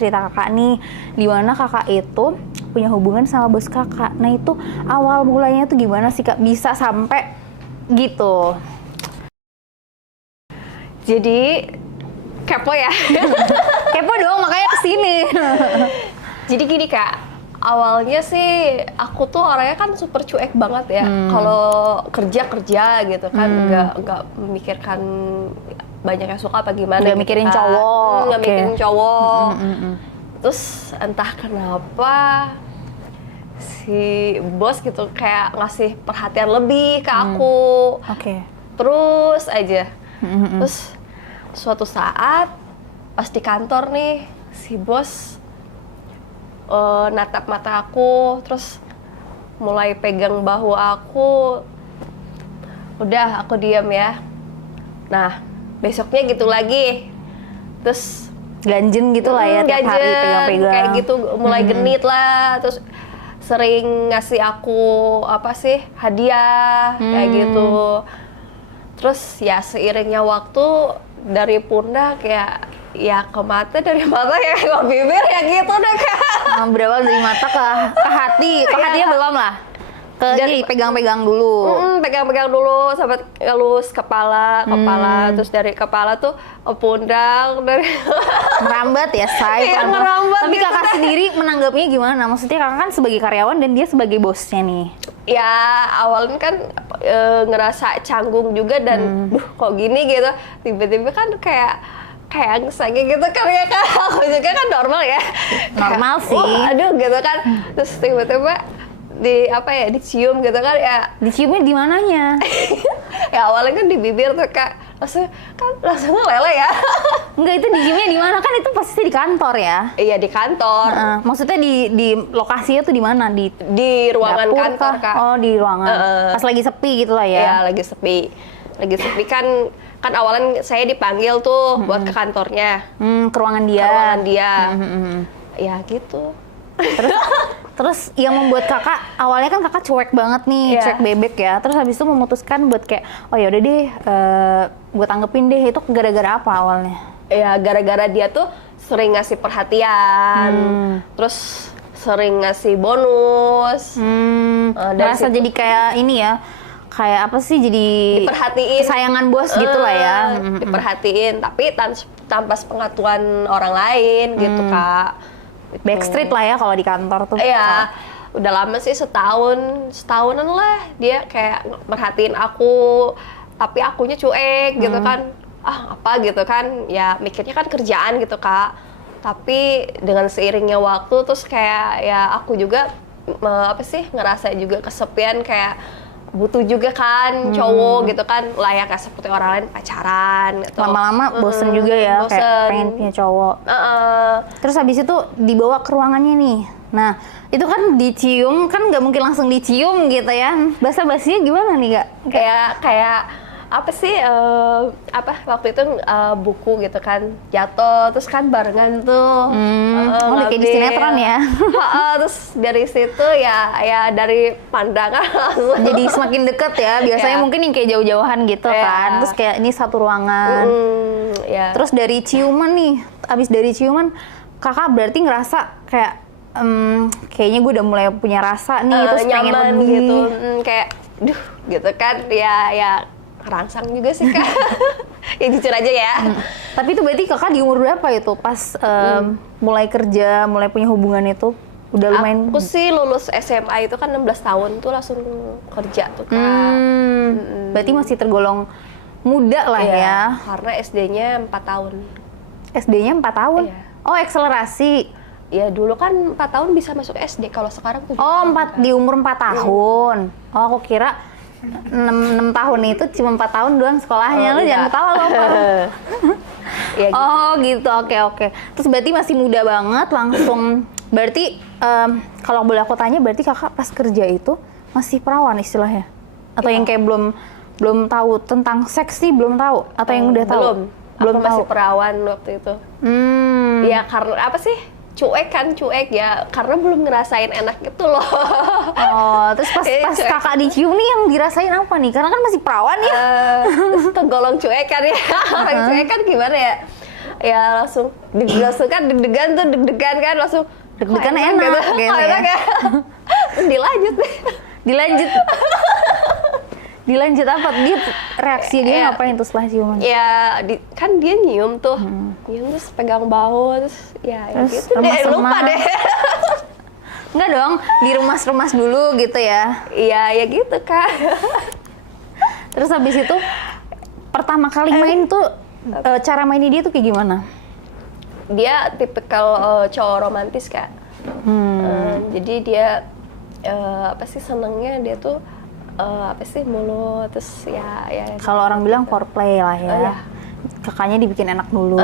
cerita kakak nih, di mana kakak itu punya hubungan sama bos kakak. Nah itu awal mulanya tuh gimana sih kak bisa sampai gitu? Jadi kepo ya. Kepo dong makanya kesini. Jadi gini kak, awalnya sih aku tuh orangnya kan super cuek banget ya. Kalau kerja gitu kan, nggak memikirkan banyak yang suka apa gimana. Nggak mikirin kan. cowok. Nggak mikirin cowok. Terus Terus entah kenapa si bos gitu kayak ngasih perhatian lebih ke aku. Oke. Terus aja. Terus suatu saat pas di kantor nih si bos natap mata aku, terus mulai pegang bahu aku. Udah aku diam ya. Nah besoknya gitu lagi. Terus ganjen gitu lah ya tiap hari ganjen, pegang-pegang. kayak gitu mulai genit lah. Terus sering ngasih aku apa sih hadiah kayak gitu. Terus ya seiringnya waktu dari pundak ya ke mata, dari mata ya ke bibir ya gitu deh kak. Berapa dari mata ke hati? Ke hatinya belum lah. Jadi pegang-pegang dulu. Pegang-pegang dulu sampai ngelus kepala, terus dari kepala tuh ke pundak, dari Merambat ya, say. Iya, merambat Tapi gitu kakak deh. sendiri menanggapinya gimana? Maksudnya kakak kan sebagai karyawan dan dia sebagai bosnya nih. ya awalnya kan ngerasa canggung juga dan duh kok gini gitu, tiba-tiba kan kayak ngesenge gitu kan ya kan. Aku juga kan normal ya, Normal kayak, sih. wah, aduh gitu kan, terus tiba-tiba dicium gitu kan ya. Diciumnya di mananya? Ya awalnya kan di bibir tuh kak, langsung lele ya. Enggak, itu diciumnya di mana? Kan itu pasti di kantor ya. Iya di kantor. Maksudnya di lokasinya tuh di mana? Di ruangan dapur kantor kah? kak. Oh, di ruangan. Pas lagi sepi gitu lah ya. Iya lagi sepi kan awalnya saya dipanggil tuh buat ke kantornya, Ke ruangan ke dia. ruangan dia. Ya gitu. Terus yang membuat kakak, awalnya kan kakak cuek banget nih, Iya. cuek bebek ya. Terus habis itu memutuskan buat kayak, oh ya udah deh, gue tanggepin deh. Itu gara-gara apa awalnya? Ya gara-gara dia tuh sering ngasih perhatian, terus sering ngasih bonus. Dari Ngerasa situ jadi kayak ini ya, kayak apa sih, jadi diperhatiin, kesayangan bos gitu lah ya. diperhatiin, tapi tanpa sepengetahuan orang lain gitu kak. Gitu. Backstreet lah ya kalau di kantor tuh. Iya, udah lama sih, setahunan lah dia kayak merhatiin aku, tapi akunya cuek gitu kan. Apa gitu kan, ya mikirnya kan kerjaan gitu kak. Tapi dengan seiringnya waktu terus kayak ya aku juga ngerasa juga kesepian, kayak butuh juga kan cowok gitu kan, layaknya seperti orang lain pacaran gitu. Lama-lama bosen juga ya, bosen. kayak pengen punya cowok. Terus habis itu dibawa ke ruangannya nih. Nah, itu kan dicium, kan nggak mungkin langsung dicium gitu ya. Basa-basinya gimana nih kak? Kayak apa sih, waktu itu buku gitu kan jatuh, terus kan barengan tuh. Kayak di sinetron ya. Terus dari situ ya dari pandangan langsung. Jadi semakin deket ya. Biasanya Ya. mungkin yang kayak jauh-jauhan gitu kan. Terus kayak ini satu ruangan. Ya. Terus dari ciuman nih, abis dari ciuman kakak berarti ngerasa kayak kayaknya gue udah mulai punya rasa nih, terus pengen nyaman lebih gitu, kayak duh gitu kan, ya rangsang juga sih kak. Ya jujur aja ya. Tapi itu berarti kakak di umur berapa itu pas mulai kerja, mulai punya hubungan itu? Udah lumayan. Aku sih lulus SMA itu kan 16 tahun tuh langsung kerja tuh kak. Berarti masih tergolong muda lah Iya, ya. karena SD-nya 4 tahun. SD-nya 4 tahun? Iya. Oh, akselerasi. Ya dulu kan 4 tahun bisa masuk SD, kalau sekarang 7 Oh, tahun. di umur 4 tahun. Oh, aku kira 6 tahun itu cuma 4 tahun doang sekolahnya. Lu jangan ketawa loh. Ya, gitu. Oh gitu, oke. Terus berarti masih muda banget, langsung. Berarti kalau boleh aku tanya, berarti kakak pas kerja itu masih perawan istilahnya? Atau yang kayak belum tahu tentang seks sih, belum tahu? Atau yang udah tahu? Belum Belum aku masih tahu. perawan waktu itu. Ya karena apa sih? Cuek ya, karena belum ngerasain enak gitu loh. Oh, terus pas Cuek. kakak dicium nih yang dirasain apa nih? Karena kan masih perawan ya. Terus tergolong cuek kan ya. Orang cuek kan gimana ya? ya langsung kan deg-degan kan langsung Deg-degan enak kok gitu ya. enak ya. Terus dilanjut deh. Dilanjut apa? Dia reaksi dia Iya. ngapain tuh setelah ciuman? Ya kan dia nyium tuh, nyium terus pegang bau terus ya Terus gitu deh, remas-remas. lupa deh. Enggak dong, diremas-remas dulu gitu ya. Iya ya gitu kan. Terus habis itu pertama kali main tuh cara mainnya dia tuh kayak gimana? Dia tipikal cowok romantis Kak. Jadi dia apa sih senengnya dia tuh apa sih mulut terus ya Kalau orang bilang foreplay lah ya. Iya. Kakaknya dibikin enak dulu.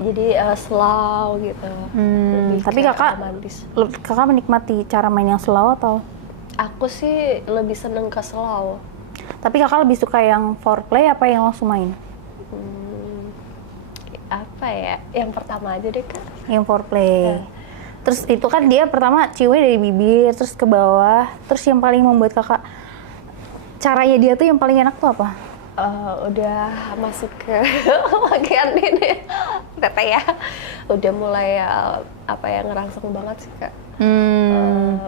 jadi slow gitu. Lebih tapi kayak kakak romantis. kakak menikmati cara main yang slow atau? Aku sih lebih seneng ke slow. Tapi kakak lebih suka yang foreplay apa yang langsung main? Apa ya? Yang pertama aja deh Kak. Yang foreplay. Terus itu kan dia pertama ciumnya dari bibir, terus ke bawah. Terus yang paling membuat kakak, caranya dia tuh yang paling enak tuh apa? Udah masuk ke bagian ini tete ya. Udah mulai apa ya ngerangsang banget sih Kak.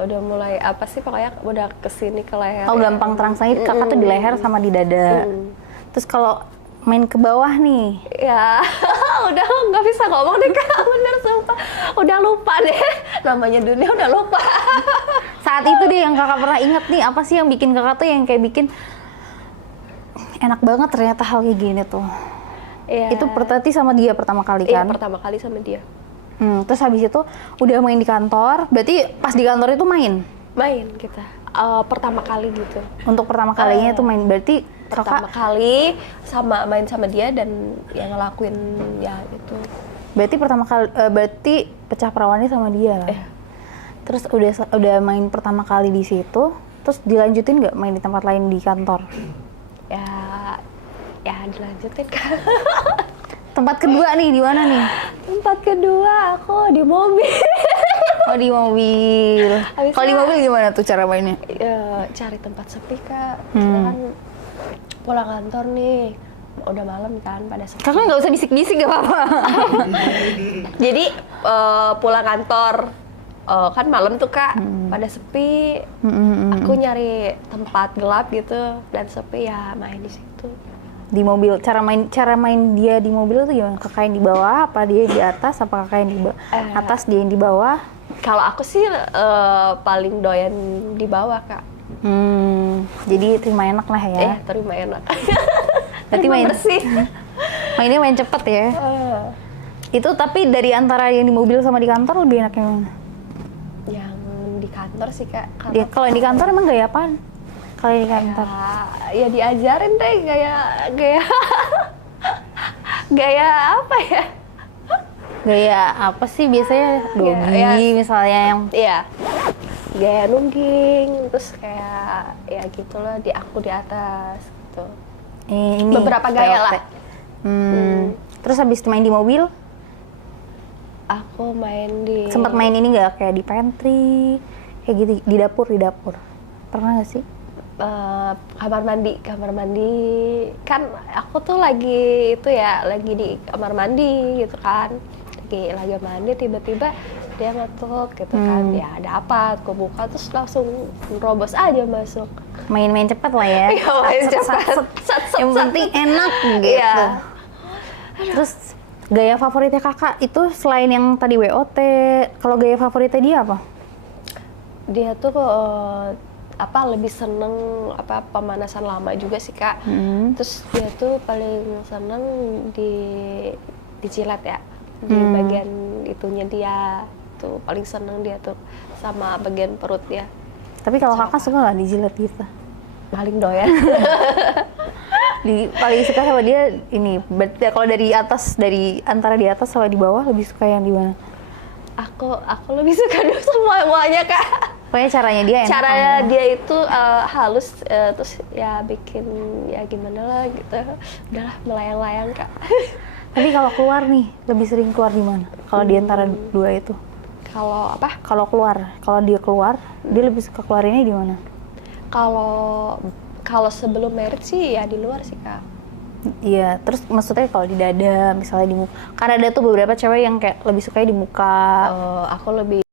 Udah mulai apa sih pokoknya udah kesini ke leher. Oh, gampang terangsang kakak tuh di leher sama di dada. Terus kalau main ke bawah nih, Ya, udah nggak bisa ngomong deh Kak, bener sumpah. Udah lupa deh, namanya dunia udah lupa. saat itu deh yang kakak pernah inget nih, apa sih yang bikin kakak tuh yang kayak bikin enak banget ternyata hal kayak gini tuh. Iya. Itu berarti sama dia pertama kali Iya, kan? pertama kali sama dia. Terus habis itu udah main di kantor, berarti pas di kantor itu main? Main kita, pertama kali gitu. Untuk pertama kalinya itu main, berarti Pertama kakak, kali main sama dia dan yang ngelakuin ya itu. berarti pertama kali, berarti pecah perawannya sama dia lah. Terus udah main pertama kali di situ, terus dilanjutin nggak main di tempat lain di kantor? Ya dilanjutin Kak. Tempat kedua nih di mana nih? Tempat kedua aku di mobil. Oh, di mobil. Habisnya- Kalau di mobil gimana tuh cara mainnya? Cari tempat sepi Kak. Kita kan pulang kantor nih, udah malam kan pada sepi. Kakak nggak usah bisik-bisik gak apa-apa. Jadi pulang kantor kan malam tuh Kak, pada sepi. Aku nyari tempat gelap gitu dan sepi ya main di situ. Di mobil, cara main dia di mobil tuh gimana? Kakak yang di bawah, apa dia yang di atas, apa kakak yang di atas, dia yang di bawah? Kalau aku sih paling doyan di bawah Kak. Jadi terima enak lah ya. Terima enak. Berarti Terima main bersih. mainnya main cepet ya. Itu tapi dari antara yang di mobil sama di kantor lebih enak yang mana? Yang di kantor sih Kak. Kalau yang di kantor emang gaya apaan? Kalau yang di kantor? Ya diajarin deh gaya gaya apa ya? Gaya apa sih biasanya? Doggy misalnya yang Iya. Gaya nungging, terus kayak ya gitulah aku di atas gitu. ini Beberapa gaya lah. Terus habis main di mobil, Aku main di sempat main ini nggak kayak di pantry, kayak gitu di dapur pernah nggak sih? kamar mandi kan aku tuh lagi di kamar mandi gitu kan, lagi mandi tiba-tiba dia ngetuk gitu kan, ya ada apa, aku buka terus langsung robos aja masuk. Main-main cepat lah ya. Iya, main cepat. Yang penting enak gitu. Iya. Terus gaya favoritnya kakak itu selain yang tadi WOT, kalau gaya favoritnya dia apa? Dia tuh lebih seneng pemanasan lama juga sih Kak. Terus dia tuh paling seneng dijilat ya, di bagian itunya dia tuh paling seneng dia tuh sama bagian perut dia. Tapi kalau kakak suka nggak dijilat gitu? Paling doyan. Paling suka sama dia ini. Berarti kalau dari antara di atas sama di bawah lebih suka yang di mana? Aku lebih suka semuanya Kak. Pokoknya caranya dia enak. Caranya dia itu halus, terus ya bikin ya gimana lah gitu. Udahlah melayang-layang Kak. Tapi kalau keluar nih, lebih sering keluar di mana? Kalau di antara dua itu? Kalau apa? Kalau dia keluar, dia lebih suka keluarinnya di mana? Kalau sebelum married sih ya di luar sih Kak. Iya, terus maksudnya kalau di dada, misalnya di muka. Karena ada tuh beberapa cewek yang kayak lebih sukanya di muka. Aku lebih